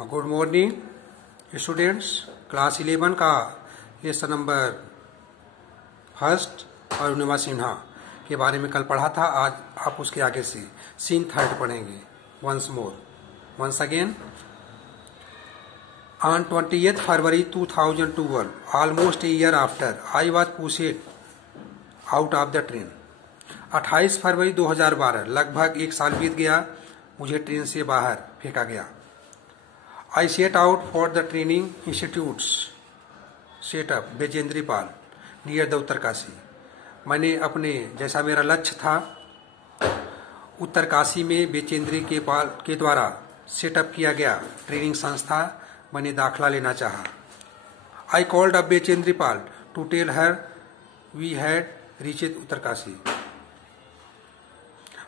Good morning students. Class 11 का lesson number first Arunima Sinha के बारे में कल पढ़ा था। आज आप उसके आगे से सीन थर्ड पढ़ेंगे। Once again on 20th February 2012, almost a year after, I was pushed out of the train. 28 फरवरी 2012, लगभग एक साल बीत गया, मुझे ट्रेन से बाहर फेंका गया। I set out for the training institutes set up Bachendri Pal near the Uttarkashi. मैंने अपने जैसा मेरा लक्ष्य था उत्तरकाशी में बेचेंद्री के पाल के द्वारा सेटअप किया गया ट्रेनिंग संस्था मैंने दाखला लेना चाहा। I called up Bachendri Pal to tell her we had reached Uttarkashi.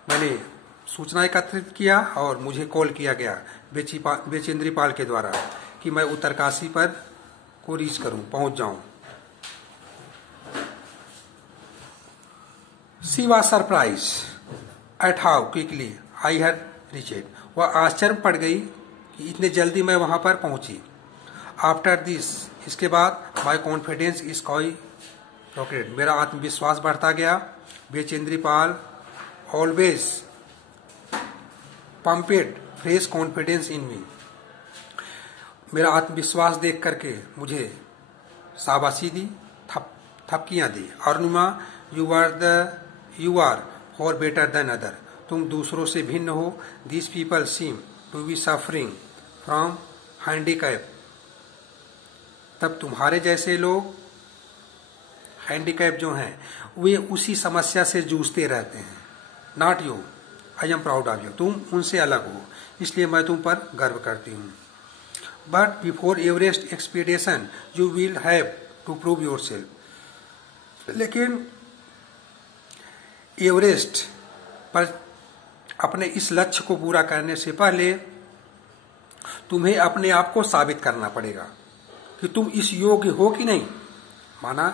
मैंने सूचना एकत्रित किया और मुझे कॉल किया गया बेचेंद्री पाल के द्वारा कि मैं उत्तरकाशी पर को रीच करूं, पहुंच जाऊं। She was surprise at how quickly I had reached. वह आश्चर्य पड़ गई कि इतने जल्दी मैं वहां पर पहुंची। आफ्टर दिस, इसके बाद my confidence is quite rocket, मेरा आत्मविश्वास बढ़ता गया। Bachendri Pal always pumped fresh confidence in me. मेरा आत्मविश्वास देख करके मुझे शाबाशी दी, थपकियां दी। Arunima, you are for better than other, तुम दूसरों से भिन्न हो। This people seem to be suffering from handicap, तब तुम्हारे जैसे लोग हैंडीकैप जो हैं वे उसी समस्या से जूझते रहते हैं। Not you, I am proud of you, तुम उनसे अलग हो, इसलिए मैं तुम पर गर्व करती हूँ। But before Everest expedition you will have to prove yourself, लेकिन एवरेस्ट पर अपने इस लक्ष्य को पूरा करने से पहले तुम्हें अपने आप को साबित करना पड़ेगा कि तुम इस योग्य हो कि नहीं। माना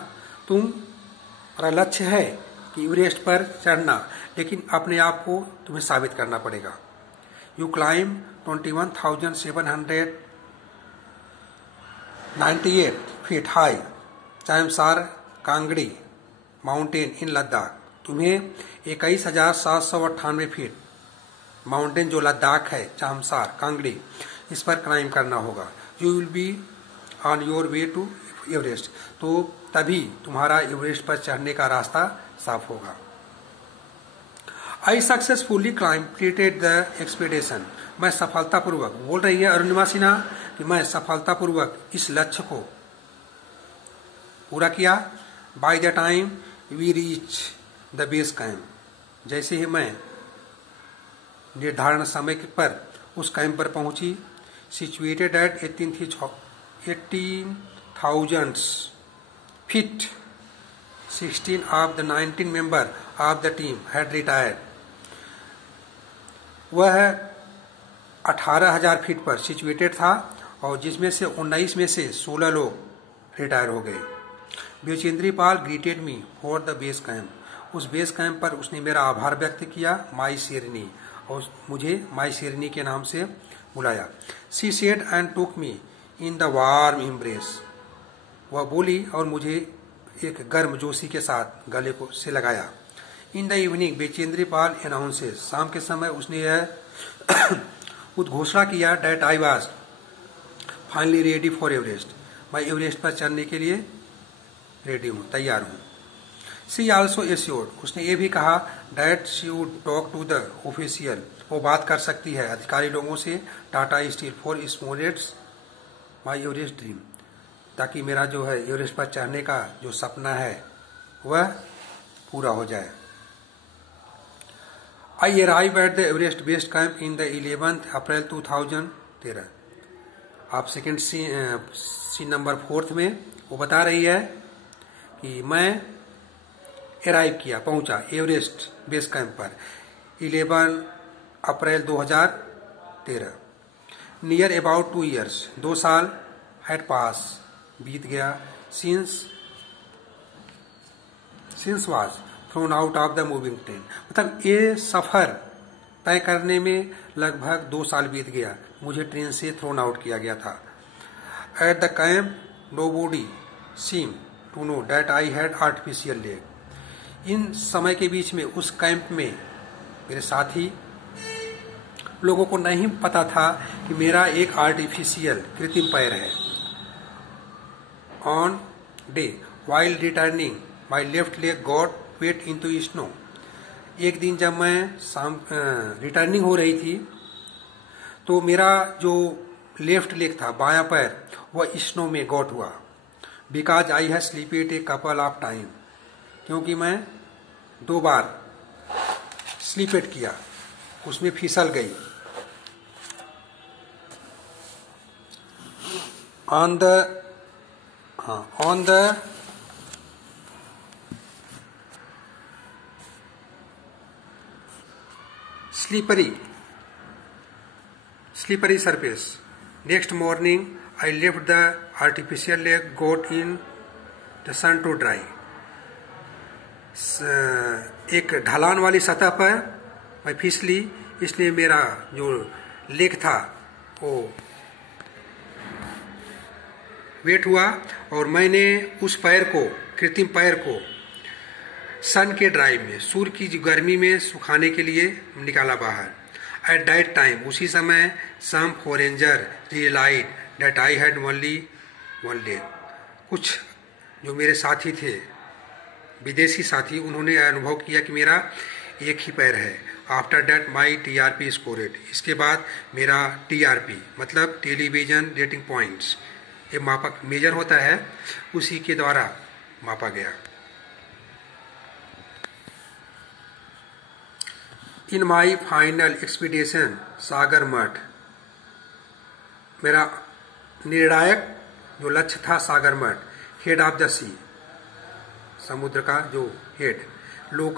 तुम्हारा लक्ष्य है कि एवरेस्ट पर चढ़ना, लेकिन अपने आप को तुम्हें साबित करना पड़ेगा। You climb 21,798 feet high Chamser Kangri mountain in Ladakh, तुम्हें 21,798 फीट माउंटेन जो लद्दाख है, चामसार कांगड़ी, इस पर क्लाइम करना होगा। You will be on your way to Everest, तो तभी तुम्हारा एवरेस्ट पर चढ़ने का रास्ता साफ होगा। आई सक्सेसफुली कंप्लीटेड द एक्सपीडिशन, मैं सफलतापूर्वक, बोल रही है अरुणिमा सिन्हा कि मैं सफलतापूर्वक इस लक्ष्य को पूरा किया। By the time we reach the base camp, जैसे ही मैं निर्धारण समय पर उस कैंप पर पहुंची। Situated at 18,000 feet, 16 of the 19 member of the team had retired. वह 18,000 फीट पर सिचुएटेड था और जिसमें से 19 में से 16 लोग रिटायर हो गए। Bachendri Pal greeted me for the base camp, उस बेस कैंप पर उसने मेरा आभार व्यक्त किया, माई शेरनी, और मुझे माई शेरनी के नाम से बुलाया। She said and took me in the warm embrace, वह बोली और मुझे एक गर्म जोशी के साथ गले को से लगाया। In the evening Bachendri Pal announces, शाम के समय उसने यह उद्घोषणा किया, that I was finally ready for Everest, मैं एवरेस्ट पर चढ़ने के लिए रेडी हूँ, तैयार हूँ। शी आल्सो एश्योर्ड, उसने ये भी कहा that she would talk to the official, वो बात कर सकती है अधिकारी लोगों से, टाटा स्टील फॉर स्मॉलेट्स माई एवरेस्ट ड्रीम, ताकि मेरा जो है एवरेस्ट पर चढ़ने का जो सपना है वह पूरा हो जाए। आई arrive at the Everest base camp in the 11th अप्रैल 2013। आप सेकेंड सीन नंबर 4 में वो बता रही है कि मैं अराइव किया, पहुंचा एवरेस्ट बेस कैंप पर 11 अप्रैल 2013। नियर अबाउट 2 years, 2 साल हैड पास, बीत गया। Since was thrown out of the moving train, मतलब ये सफर तय करने में लगभग 2 साल बीत गया। मुझे ट्रेन से थ्रोन आउट किया गया था। At the camp nobody seem to know that I had artificial leg. इन समय के बीच में उस कैंप में मेरे साथी लोगों को नहीं पता था कि मेरा एक आर्टिफिशियल कृत्रिम पैर है। On day while returning my left leg got wet into snow। एक दिन जब मैं रिटर्निंग हो रही थी तो मेरा जो लेफ्ट लेग था, बायां पैर, वह स्नो में गॉट हुआ। Because I have slipped a couple of time, क्योंकि मैं 2 बार स्लीपेड किया, उसमें फिसल गई। On the slippery surface. Next morning, I left the artificial leg, got in the sun to dry। एक ढलान वाली सतह पर मैं फिसली, इसलिए मेरा जो लेग था वो वेट हुआ और मैंने उस पैर को, कृत्रिम पैर को, सन के ड्राइव में, सूर्य की गर्मी में सुखाने के लिए निकाला बाहर। एट दैट टाइम, उसी समय, some foreigner realize that I had only one leg. कुछ जो मेरे साथी थे, विदेशी साथी, उन्होंने अनुभव किया कि मेरा एक ही पैर है। After that my TRP स्कोरेड। इसके बाद मेरा TRP मतलब टेलीविजन रेटिंग पॉइंट्स, ये मापक मेजर होता है, उसी के द्वारा मापा गया। इन माई फाइनल एक्सपीडिशन सागर मठ, मेरा निर्णायक जो लक्ष्य था सागर मठ, हेड ऑफ द सी, समुद्र का जो हेड, लोकल